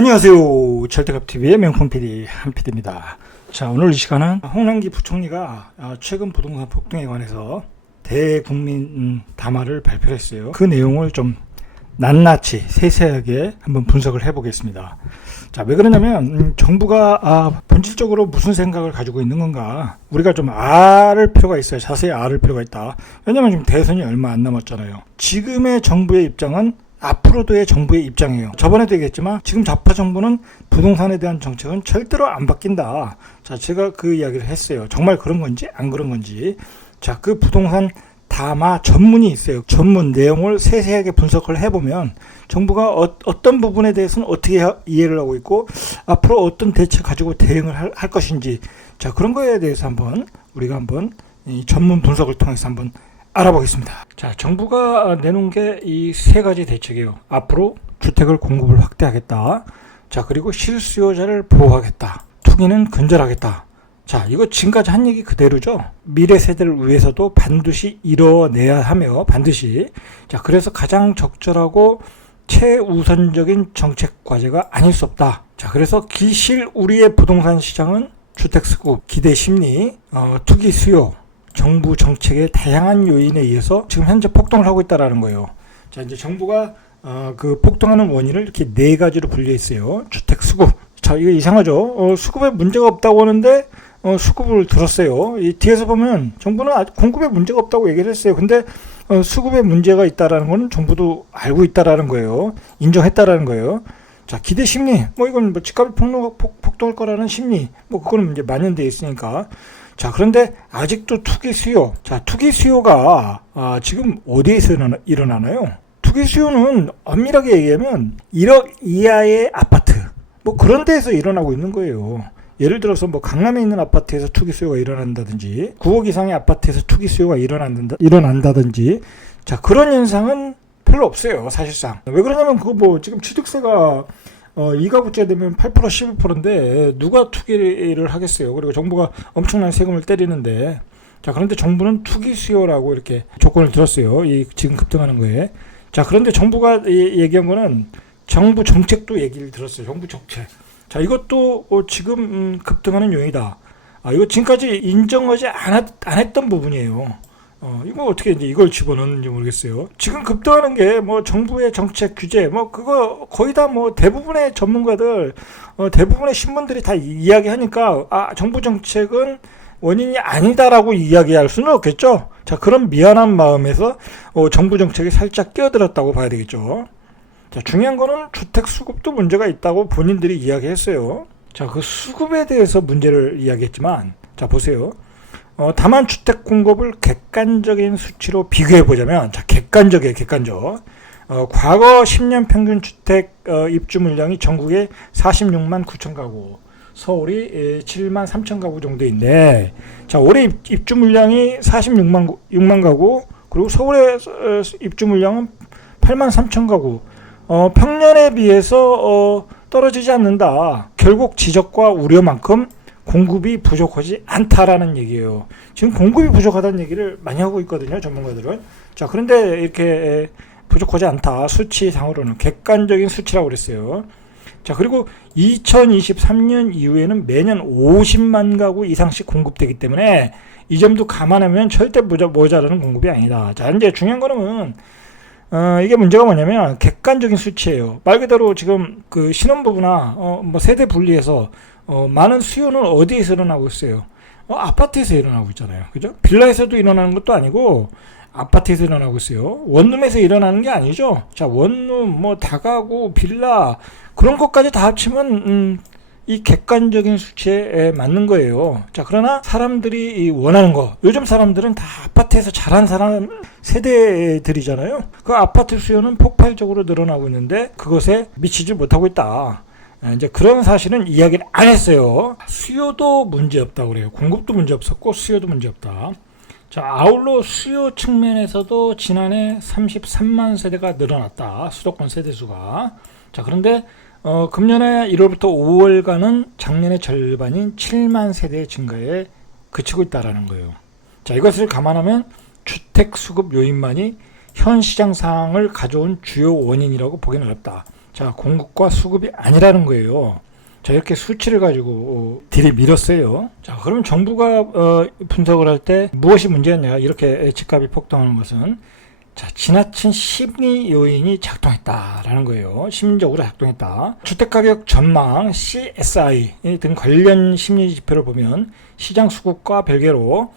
안녕하세요. 절대값TV의 명품 PD 한PD입니다. 자, 오늘 이 시간은 홍남기 부총리가 최근 부동산 폭등에 관해서 대국민 담화를 발표했어요. 그 내용을 좀 낱낱이 세세하게 한번 분석을 해보겠습니다. 자, 왜 그러냐면 정부가 본질적으로 무슨 생각을 가지고 있는 건가 우리가 좀 알 필요가 있어요. 자세히 알 필요가 있다. 왜냐면 지금 대선이 얼마 안 남았잖아요. 지금의 정부의 입장은 앞으로도의 정부의 입장이에요. 저번에도 얘기했지만 지금 좌파 정부는 부동산에 대한 정책은 절대로 안 바뀐다. 자, 제가 그 이야기를 했어요. 정말 그런 건지 안 그런 건지. 자, 그 부동산 담화 전문이 있어요. 전문 내용을 세세하게 분석을 해보면 정부가 어떤 부분에 대해서는 어떻게 이해를 하고 있고 앞으로 어떤 대책 가지고 대응을 할 것인지, 자, 그런 거에 대해서 우리가 이 전문 분석을 통해서 알아보겠습니다. 자, 정부가 내놓은 게 이 세 가지 대책이에요. 앞으로 주택을 공급을 확대하겠다. 자, 그리고 실수요자를 보호하겠다. 투기는 근절하겠다. 자, 이거 지금까지 한 얘기 그대로죠. 미래 세대를 위해서도 반드시 이뤄내야 하며 반드시. 자, 그래서 가장 적절하고 최우선적인 정책 과제가 아닐 수 없다. 자, 그래서 기실 우리의 부동산 시장은 주택 수급, 기대 심리, 투기 수요, 정부 정책의 다양한 요인에 의해서 지금 현재 폭등을 하고 있다라는 거예요. 자, 이제 정부가 그 폭등하는 원인을 이렇게 네 가지로 분류해 있어요. 주택 수급. 자, 이거 이상하죠. 수급에 문제가 없다고 하는데 수급을 들었어요. 이 뒤에서 보면 정부는 공급에 문제가 없다고 얘기를 했어요. 근데 수급에 문제가 있다라는 거는 정부도 알고 있다라는 거예요. 인정했다라는 거예요. 자, 기대 심리. 이건 집값이 폭등할 거라는 심리. 그거는 이제 만연되어 있으니까. 자, 그런데 아직도 투기 수요. 자, 투기 수요가 지금 어디에서 일어나나요? 투기 수요는 엄밀하게 얘기하면 1억 이하의 아파트 그런 데에서 일어나고 있는 거예요. 예를 들어서 강남에 있는 아파트에서 투기 수요가 일어난다든지 9억 이상의 아파트에서 투기 수요가 일어난다든지, 자, 그런 현상은 별로 없어요. 사실상. 왜 그러냐면 그거 지금 취득세가 2가구째 되면 8% 11%인데 누가 투기를 하겠어요. 그리고 정부가 엄청난 세금을 때리는데, 자, 그런데 정부는 투기 수요라고 이렇게 조건을 들었어요. 이 지금 급등하는 거에. 자, 그런데 정부가 얘기한 거는 정부 정책도 얘기를 들었어요. 정부 정책. 자, 이것도 지금 급등하는 요인이다. 이거 지금까지 인정하지 안 했던 부분이에요. 이거 어떻게 이제 이걸 집어넣는지 모르겠어요. 지금 급등하는 게 정부의 정책 규제 그거 거의 다 대부분의 전문가들, 대부분의 신문들이 다 이야기하니까 정부 정책은 원인이 아니다라고 이야기할 수는 없겠죠. 자, 그런 미안한 마음에서 정부 정책이 살짝 끼어들었다고 봐야 되겠죠. 자, 중요한 거는 주택 수급도 문제가 있다고 본인들이 이야기했어요. 자, 그 수급에 대해서 문제를 이야기했지만, 자, 보세요. 다만 주택 공급을 객관적인 수치로 비교해 보자면, 자, 객관적. 과거 10년 평균 주택 입주 물량이 전국에 46만 9천 가구, 서울이 7만 3천 가구 정도인데, 자, 올해 입주 물량이 46만 가구, 그리고 서울의 입주 물량은 8만 3천 가구. 평년에 비해서 떨어지지 않는다. 결국 지적과 우려만큼 공급이 부족하지 않다라는 얘기예요. 지금 공급이 부족하다는 얘기를 많이 하고 있거든요, 전문가들은. 자, 그런데 이렇게 부족하지 않다. 수치상으로는 객관적인 수치라고 그랬어요. 자, 그리고 2023년 이후에는 매년 50만 가구 이상씩 공급되기 때문에 이 점도 감안하면 절대 모자라는 공급이 아니다. 자, 이제 중요한 거는 이게 문제가 뭐냐면 객관적인 수치예요. 말 그대로 지금 그 신혼부부나 세대 분리해서 많은 수요는 어디에서 일어나고 있어요? 아파트에서 일어나고 있잖아요. 그죠? 빌라에서도 일어나는 것도 아니고 아파트에서 일어나고 있어요. 원룸에서 일어나는 게 아니죠. 자, 원룸, 다가구, 빌라 그런 것까지 다 합치면 이 객관적인 수치에 맞는 거예요. 자, 그러나 사람들이 원하는 거, 요즘 사람들은 다 아파트에서 자란 사람 세대들이잖아요. 그 아파트 수요는 폭발적으로 늘어나고 있는데 그것에 미치지 못하고 있다. 이제 그런 사실은 이야기를 안 했어요. 수요도 문제 없다고 그래요. 공급도 문제 없었고 수요도 문제 없다. 자, 아울러 수요 측면에서도 지난해 33만 세대가 늘어났다. 수도권 세대 수가. 자, 그런데 금년에 1월부터 5월간은 작년의 절반인 7만 세대 증가에 그치고 있다라는 거예요. 자, 이것을 감안하면 주택 수급 요인만이 현 시장 상황을 가져온 주요 원인이라고 보기는 어렵다. 자, 공급과 수급이 아니라는 거예요. 자, 이렇게 수치를 가지고 들이밀었어요. 자, 그러면 정부가 분석을 할 때 무엇이 문제였냐? 이렇게 집값이 폭등하는 것은 자, 지나친 심리 요인이 작동했다라는 거예요. 심리적으로 작동했다. 주택가격 전망, CSI 등 관련 심리 지표를 보면 시장 수급과 별개로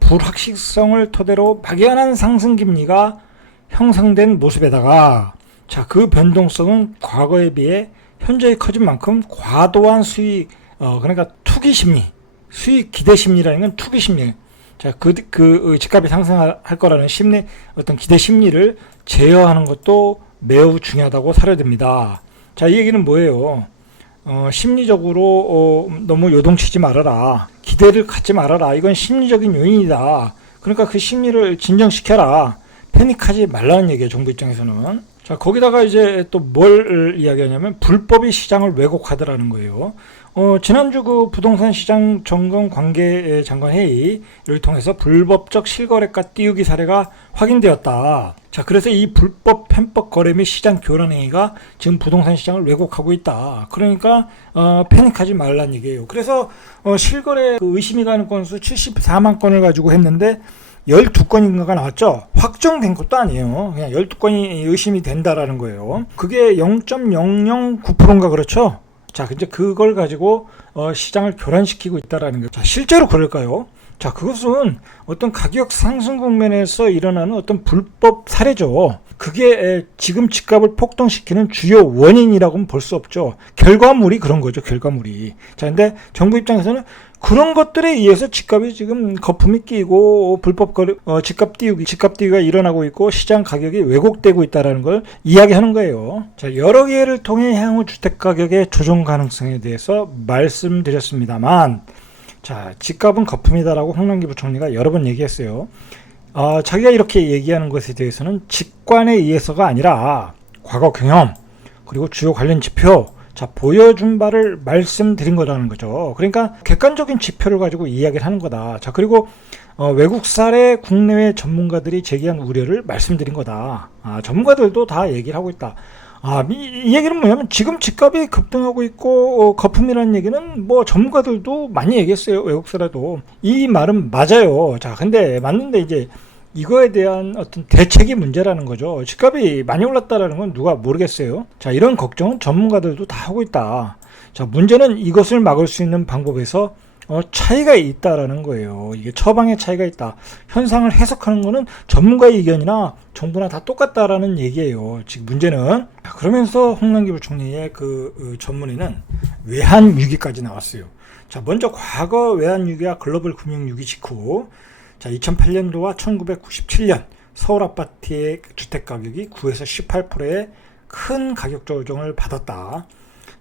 불확실성을 토대로 막연한 상승 심리가 형성된 모습에다가 자, 그 변동성은 과거에 비해 현저히 커진 만큼 과도한 수익, 그러니까 투기 심리, 수익 기대 심리라는 건 투기 심리. 자, 집값이 상승할 거라는 심리, 어떤 기대 심리를 제어하는 것도 매우 중요하다고 사료됩니다. 자, 이 얘기는 뭐예요? 심리적으로 너무 요동치지 말아라. 기대를 갖지 말아라. 이건 심리적인 요인이다. 그러니까 그 심리를 진정시켜라. 패닉하지 말라는 얘기예요, 정부 입장에서는. 자, 거기다가 이제 또 뭘 이야기하냐면 불법이 시장을 왜곡하더라는 거예요. 지난주 그 부동산 시장 점검 관계 장관 회의를 통해서 불법적 실거래가 띄우기 사례가 확인되었다. 자, 그래서 이 불법 편법 거래 및 시장 교란 행위가 지금 부동산 시장을 왜곡하고 있다. 그러니까 패닉하지 말라는 얘기예요. 그래서 실거래 의심이 가는 건수 74만 건을 가지고 했는데 12건인가가 나왔죠. 확정된 것도 아니에요. 그냥 12건이 의심이 된다라는 거예요. 그게 0.009%인가 그렇죠. 자, 이제 그걸 가지고 시장을 교란시키고 있다라는 거죠. 자, 실제로 그럴까요? 자, 그것은 어떤 가격 상승 국면에서 일어나는 어떤 불법 사례죠. 그게 지금 집값을 폭등시키는 주요 원인이라고는 볼 수 없죠. 결과물이 그런 거죠, 결과물이. 자, 근데 정부 입장에서는 그런 것들에 의해서 집값이 지금 거품이 끼고 불법 거래, 집값 띄우기가 일어나고 있고 시장 가격이 왜곡되고 있다는 걸 이야기하는 거예요. 자, 여러 예를 통해 향후 주택 가격의 조정 가능성에 대해서 말씀드렸습니다만, 자, 집값은 거품이다라고 홍남기 부총리가 여러 번 얘기했어요. 자기가 이렇게 얘기하는 것에 대해서는 직관에 의해서가 아니라 과거 경험 그리고 주요 관련 지표 자, 보여준 바를 말씀드린 거라는 거죠. 그러니까 객관적인 지표를 가지고 이야기를 하는 거다. 자, 그리고 외국 사례 국내외 전문가들이 제기한 우려를 말씀드린 거다. 전문가들도 다 얘기를 하고 있다. 이 얘기는 뭐냐면 지금 집값이 급등하고 있고 거품이라는 얘기는 뭐 전문가들도 많이 얘기했어요. 외국 사례도. 이 말은 맞아요. 자, 근데 맞는데 이제 이거에 대한 어떤 대책이 문제라는 거죠. 집값이 많이 올랐다라는 건 누가 모르겠어요. 자, 이런 걱정은 전문가들도 다 하고 있다. 자, 문제는 이것을 막을 수 있는 방법에서 차이가 있다라는 거예요. 이게 처방의 차이가 있다. 현상을 해석하는 거는 전문가의 의견이나 정부나 다 똑같다라는 얘기예요. 지금 문제는 그러면서 홍남기 부총리의 그 전문의는 외환위기까지 나왔어요. 자, 먼저 과거 외환위기와 글로벌 금융위기 직후 자, 2008년도와 1997년 서울 아파트의 주택가격이 9에서 18%의 큰 가격 조정을 받았다.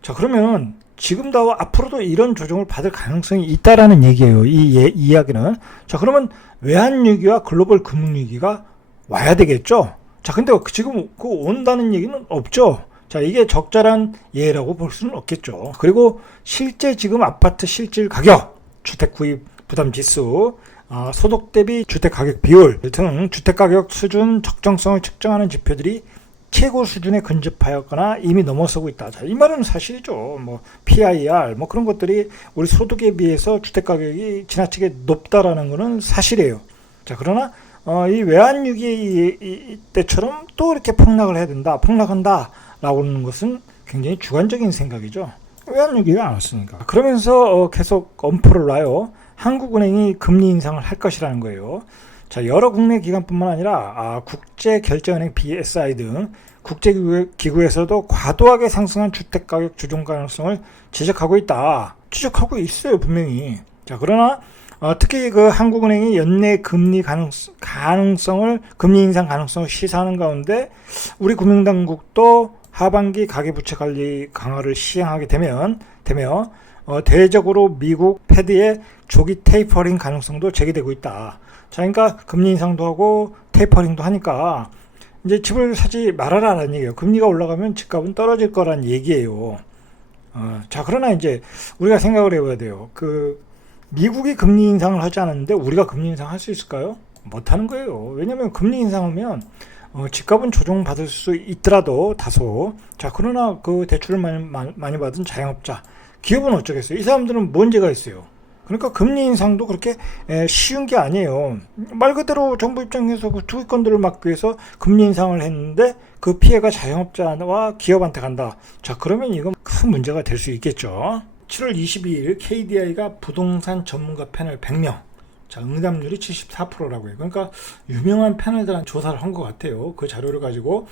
자, 그러면 지금도 앞으로도 이런 조정을 받을 가능성이 있다라는 얘기예요. 이 이야기는. 자, 그러면 외환위기와 글로벌 금융위기가 와야 되겠죠? 자, 근데 지금 그 온다는 얘기는 없죠? 자, 이게 적절한 예라고 볼 수는 없겠죠. 그리고 실제 지금 아파트 실질 가격, 주택 구입 부담 지수, 소득 대비 주택 가격 비율 등 주택 가격 수준 적정성을 측정하는 지표들이 최고 수준에 근접하였거나 이미 넘어서고 있다. 자, 이 말은 사실이죠. 뭐 PIR 뭐 그런 것들이 우리 소득에 비해서 주택 가격이 지나치게 높다라는 것은 사실이에요. 자, 그러나 이 외환위기 때처럼 또 이렇게 폭락한다라고 하는 것은 굉장히 주관적인 생각이죠. 외환위기가 안 왔으니까. 그러면서 계속 엄포를 놔요. 한국은행이 금리 인상을 할 것이라는 거예요. 자, 여러 국내 기관뿐만 아니라 국제결제은행 BSI 등 국제기구에서도 과도하게 상승한 주택가격 조정 가능성을 지적하고 있다. 지적하고 있어요, 분명히. 자, 그러나 특히 그 한국은행이 연내 금리 인상 가능성을 시사하는 가운데 우리 금융당국도 하반기 가계부채 관리 강화를 시행하게 되며 대외적으로 미국 패드의 조기 테이퍼링 가능성도 제기되고 있다. 자, 그러니까 금리 인상도 하고 테이퍼링도 하니까 이제 집을 사지 말아라라는 얘기예요. 금리가 올라가면 집값은 떨어질 거란 얘기예요. 자, 그러나 이제 우리가 생각을 해봐야 돼요. 그 미국이 금리 인상을 하지 않았는데 우리가 금리 인상 할 수 있을까요? 못하는 거예요. 왜냐하면 금리 인상하면 집값은 조정받을 수 있더라도 다소. 자, 그러나 그 대출을 많이 받은 자영업자, 기업은 어쩌겠어요? 이 사람들은 문제가 있어요. 그러니까 금리 인상도 그렇게 쉬운 게 아니에요. 말 그대로 정부 입장에서 그 투기권들을 막기 위해서 금리 인상을 했는데 그 피해가 자영업자와 기업한테 간다. 자, 그러면 이건 큰 문제가 될 수 있겠죠. 7월 22일 KDI가 부동산 전문가 패널 100명. 자, 응답률이 74%라고 해요. 그러니까 유명한 패널들한 조사를 한 것 같아요. 그 자료를 가지고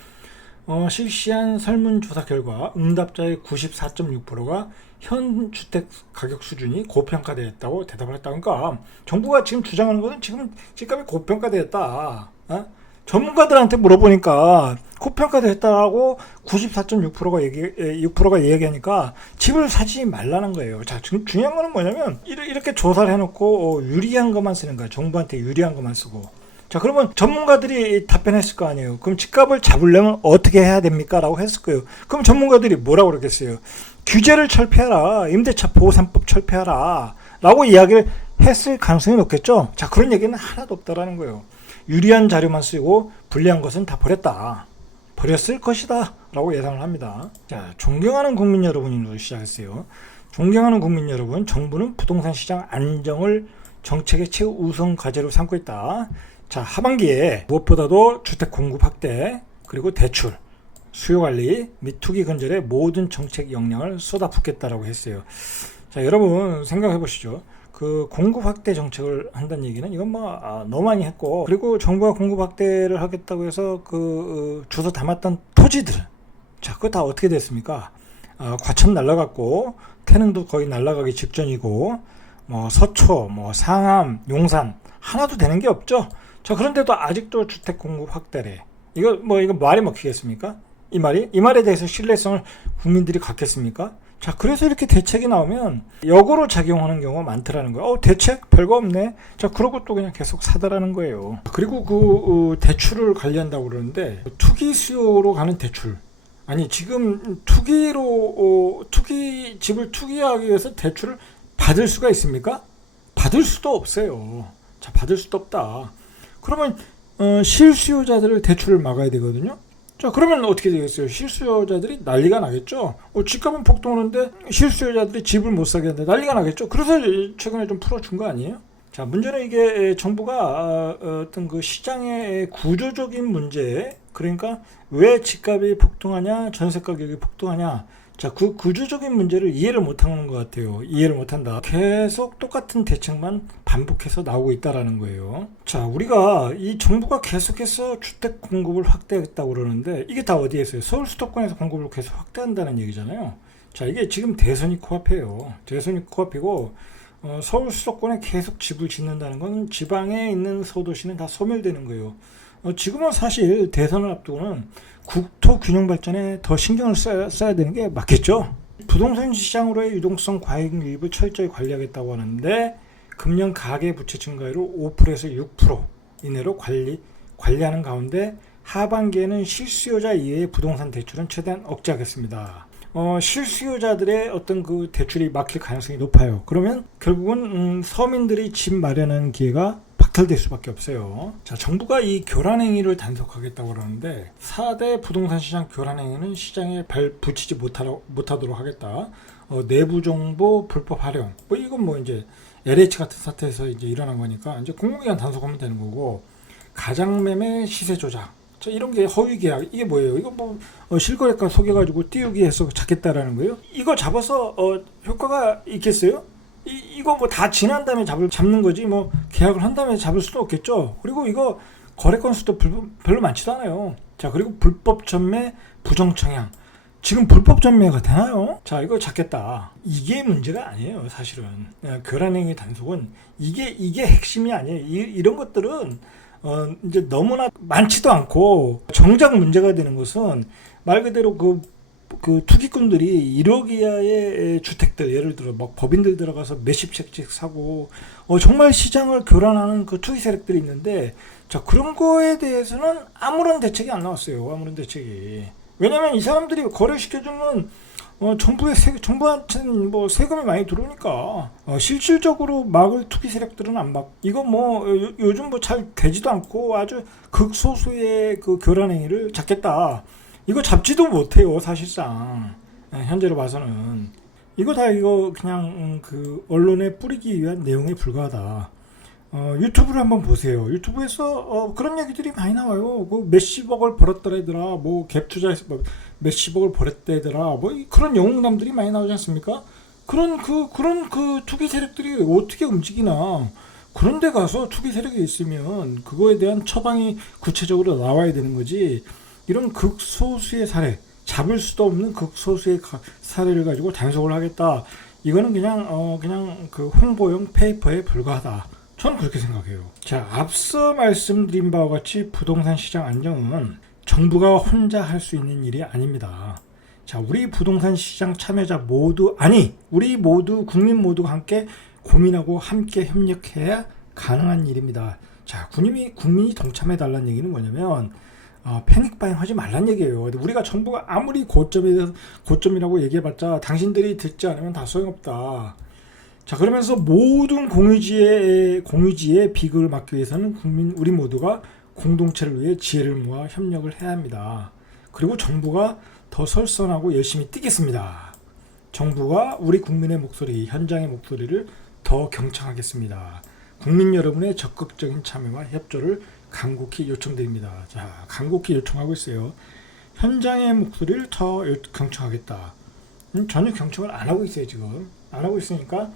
실시한 설문조사 결과 응답자의 94.6%가 현 주택 가격 수준이 고평가되었다고 대답을 했다. 그러니까 정부가 지금 주장하는 것은 지금 집값이 고평가되었다. 전문가들한테 물어보니까 고평가됐다고 94.6%가 6%가 얘기하니까 집을 사지 말라는 거예요. 자, 중요한 거는 뭐냐면 이렇게 조사를 해놓고 유리한 것만 쓰는 거야. 정부한테 유리한 것만 쓰고. 자, 그러면 전문가들이 답변했을 거 아니에요. 그럼 집값을 잡으려면 어떻게 해야 됩니까? 라고 했을 거예요. 그럼 전문가들이 뭐라고 그러겠어요? 규제를 철폐하라. 임대차 보호삼법 철폐하라. 라고 이야기를 했을 가능성이 높겠죠. 자, 그런 얘기는 하나도 없다라는 거예요. 유리한 자료만 쓰고 불리한 것은 다 버렸다. 버렸을 것이다. 라고 예상을 합니다. 자, 존경하는 국민 여러분으로 시작했어요. 존경하는 국민 여러분, 정부는 부동산 시장 안정을 정책의 최우선 과제로 삼고 있다. 자, 하반기에 무엇보다도 주택 공급 확대, 그리고 대출, 수요 관리 및 투기 근절에 모든 정책 역량을 쏟아붓겠다라고 했어요. 자, 여러분 생각해 보시죠. 그 공급 확대 정책을 한다는 얘기는 이건 너무 많이 했고, 그리고 정부가 공급 확대를 하겠다고 해서 주소 담았던 토지들, 자, 그거 다 어떻게 됐습니까? 과천 날라갔고, 태릉도 거의 날라가기 직전이고, 서초, 상암, 용산 하나도 되는 게 없죠. 자, 그런데도 아직도 주택 공급 확대래. 이거 말이 먹히겠습니까? 이 말에 대해서 신뢰성을 국민들이 갖겠습니까? 자, 그래서 이렇게 대책이 나오면 역으로 작용하는 경우가 많더라는 거예요. 대책? 별거 없네. 자, 그러고 또 그냥 계속 사더라는 거예요. 그리고 대출을 관리한다고 그러는데, 투기 수요로 가는 대출. 아니, 지금 집을 투기하기 위해서 대출을 받을 수가 있습니까? 받을 수도 없어요. 자, 받을 수도 없다. 그러면 실수요자들을 대출을 막아야 되거든요. 자, 그러면 어떻게 되겠어요? 실수요자들이 난리가 나겠죠. 집값은 폭등하는데 실수요자들이 집을 못 사게 하는데 난리가 나겠죠. 그래서 최근에 좀 풀어준 거 아니에요? 자, 문제는 이게 정부가 어떤 그 시장의 구조적인 문제, 그러니까 왜 집값이 폭등하냐, 전세 가격이 폭등하냐, 자, 그 구조적인 문제를 이해를 못하는 것 같아요. 이해를 못한다. 계속 똑같은 대책만 반복해서 나오고 있다라는 거예요. 자, 우리가 이 정부가 계속해서 주택 공급을 확대했다고 그러는데 이게 다 어디에 있어요? 서울 수도권에서 공급을 계속 확대한다는 얘기잖아요. 자, 이게 지금 대선이 코앞이에요. 대선이 코앞이고 서울 수도권에 계속 집을 짓는다는 건 지방에 있는 소도시는 다 소멸되는 거예요. 지금은 사실 대선을 앞두고는 국토 균형 발전에 더 신경을 써야 되는 게 맞겠죠. 부동산 시장으로의 유동성 과잉 유입을 철저히 관리하겠다고 하는데 금년 가계 부채 증가율을 5%에서 6% 이내로 관리하는 가운데 하반기에는 실수요자 이외의 부동산 대출은 최대한 억제하겠습니다. 실수요자들의 어떤 그 대출이 막힐 가능성이 높아요. 그러면 결국은 서민들이 집 마련하는 기회가 박탈될 수밖에 없어요. 자, 정부가 이 교란행위를 단속하겠다고 그러는데 4대 부동산 시장 교란행위는 시장에 발 붙이지 못하도록 하겠다. 내부 정보 불법 활용. 이건 이제 LH 같은 사태에서 이제 일어난 거니까 이제 공공기관 단속하면 되는 거고, 가장매매 시세 조작. 자, 이런 게 허위 계약. 이게 뭐예요? 이거 실거래가 속여가지고 띄우기 해서 잡겠다라는 거예요? 이거 잡아서 효과가 있겠어요? 이거 다 지난 다음에 잡는 거지, 계약을 한 다음에 잡을 수도 없겠죠. 그리고 이거 거래 건수도 별로 많지도 않아요. 자, 그리고 불법 전매, 부정 청약. 지금 불법 전매가 되나요? 자, 이거 잡겠다. 이게 문제가 아니에요, 사실은. 교란행위 단속은 이게 핵심이 아니에요. 이런 것들은 이제 너무나 많지도 않고, 정작 문제가 되는 것은 말 그대로 그 투기꾼들이 1억 이하의 주택들, 예를 들어 법인들 들어가서 몇십 채씩 사고 정말 시장을 교란하는 그 투기 세력들이 있는데, 자, 그런 거에 대해서는 아무런 대책이 안 나왔어요. 아무런 대책이. 왜냐면 이 사람들이 거래시켜주는 정부한테는 뭐 세금이 많이 들어오니까 실질적으로 막을 투기 세력들은 안 막. 이거 뭐 요즘 뭐 잘 되지도 않고 아주 극소수의 그 교란 행위를 잡겠다. 이거 잡지도 못해요 사실상. 현재로 봐서는 이거 다 이거 그냥 그 언론에 뿌리기 위한 내용에 불과하다. 유튜브를 한번 보세요. 유튜브에서 그런 얘기들이 많이 나와요. 그 몇십억을 벌었더라더라. 뭐 갭 투자해서 뭐 몇십억을 벌었대더라. 뭐 그런 영웅남들이 많이 나오지 않습니까? 그런 그 투기 세력들이 어떻게 움직이나. 그런데 가서 투기 세력이 있으면 그거에 대한 처방이 구체적으로 나와야 되는 거지. 이런 극소수의 사례, 잡을 수도 없는 극소수의 사례를 가지고 단속을 하겠다. 이거는 그냥 그 홍보용 페이퍼에 불과하다. 저는 그렇게 생각해요. 자, 앞서 말씀드린 바와 같이 부동산 시장 안정은 정부가 혼자 할 수 있는 일이 아닙니다. 자, 우리 부동산 시장 참여자 모두, 우리 모두, 국민 모두가 함께 고민하고 함께 협력해야 가능한 일입니다. 자, 국민이 동참해달라는 얘기는 뭐냐면, 패닉바잉 하지 말란 얘기예요. 우리가 정부가 아무리 고점이라고 얘기해봤자 당신들이 듣지 않으면 다 소용없다. 자, 그러면서 모든 공유지의 비극을 막기 위해서는 우리 모두가 공동체를 위해 지혜를 모아 협력을 해야 합니다. 그리고 정부가 더 설선하고 열심히 뛰겠습니다. 정부가 우리 국민의 목소리, 현장의 목소리를 더 경청하겠습니다. 국민 여러분의 적극적인 참여와 협조를 간곡히 요청드립니다. 자, 간곡히 요청하고 있어요. 현장의 목소리를 더 경청하겠다. 전혀 경청을 안 하고 있어요. 지금 안 하고 있으니까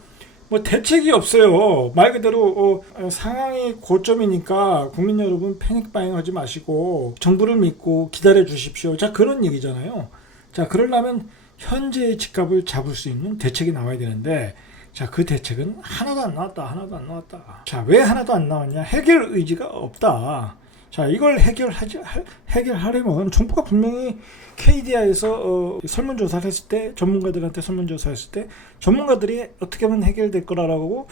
뭐 대책이 없어요. 말 그대로 상황이 고점이니까 국민 여러분 패닉바잉 하지 마시고 정부를 믿고 기다려 주십시오. 자, 그런 얘기잖아요. 자, 그러려면 현재의 집값을 잡을 수 있는 대책이 나와야 되는데, 자, 그 대책은 하나도 안 나왔다. 자, 왜 하나도 안 나왔냐? 해결 의지가 없다. 자, 이걸 해결하려면 정부가 분명히 KDI에서 설문조사를 했을 때, 전문가들한테 설문조사했을 때 전문가들이 어떻게 하면 해결될 거라고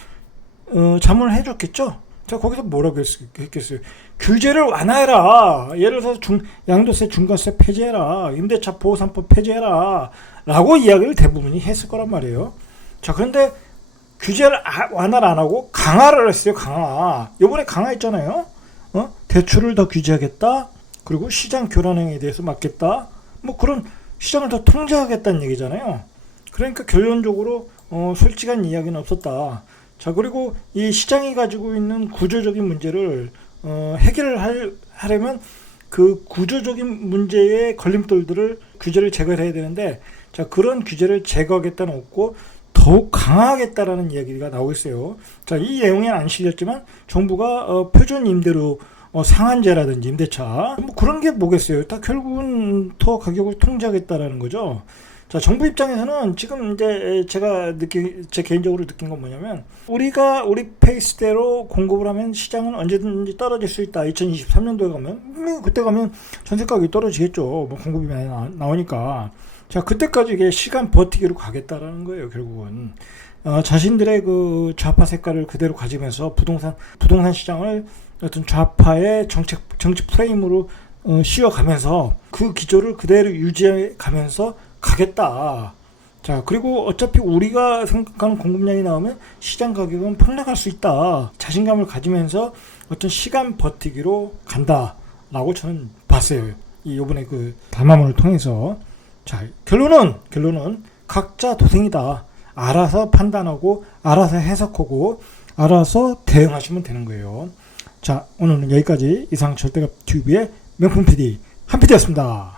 자문을 해줬겠죠. 자, 거기서 뭐라고 했겠어요? 규제를 완화해라. 예를 들어서 양도세, 중과세 폐지해라. 임대차 보호 3법 폐지해라. 라고 이야기를 대부분이 했을 거란 말이에요. 자, 그런데 규제를 완화를 안 하고 강화를 했어요. 강화. 이번에 강화했잖아요. 대출을 더 규제하겠다. 그리고 시장 교란행위에 대해서 막겠다. 뭐 그런 시장을 더 통제하겠다는 얘기잖아요. 그러니까 결론적으로 솔직한 이야기는 없었다. 자, 그리고 이 시장이 가지고 있는 구조적인 문제를 해결을 하려면 그 구조적인 문제의 걸림돌들을 규제를 제거해야 되는데, 자, 그런 규제를 제거하겠다는 없고 더욱 강화하겠다라는 이야기가 나오고 있어요. 자, 이 내용에는 안 실렸지만 정부가 표준 임대료 상한제라든지 임대차 뭐 그런 게 뭐겠어요. 다 결국은 더 가격을 통제하겠다라는 거죠. 자, 정부 입장에서는 지금 이제 제 개인적으로 느낀 건 뭐냐면, 우리 페이스대로 공급을 하면 시장은 언제든지 떨어질 수 있다. 2023년도에 가면 그때 가면 전세 가격이 떨어지겠죠. 뭐 공급이 많이 나오니까. 자, 그때까지 이게 시간 버티기로 가겠다라는 거예요. 결국은 자신들의 그 좌파 색깔을 그대로 가지면서 부동산 시장을 어떤 좌파의 정치 프레임으로 씌워가면서 그 기조를 그대로 유지해 가면서 가겠다. 자, 그리고 어차피 우리가 생각하는 공급량이 나오면 시장 가격은 폭락할 수 있다. 자신감을 가지면서 어떤 시간 버티기로 간다라고 저는 봤어요. 이번에 그 담화문을 통해서. 자, 결론은 각자 도생이다. 알아서 판단하고 알아서 해석하고 알아서 대응하시면 되는 거예요. 자, 오늘은 여기까지. 이상 절대값 튜브의 명품 PD 한 PD였습니다.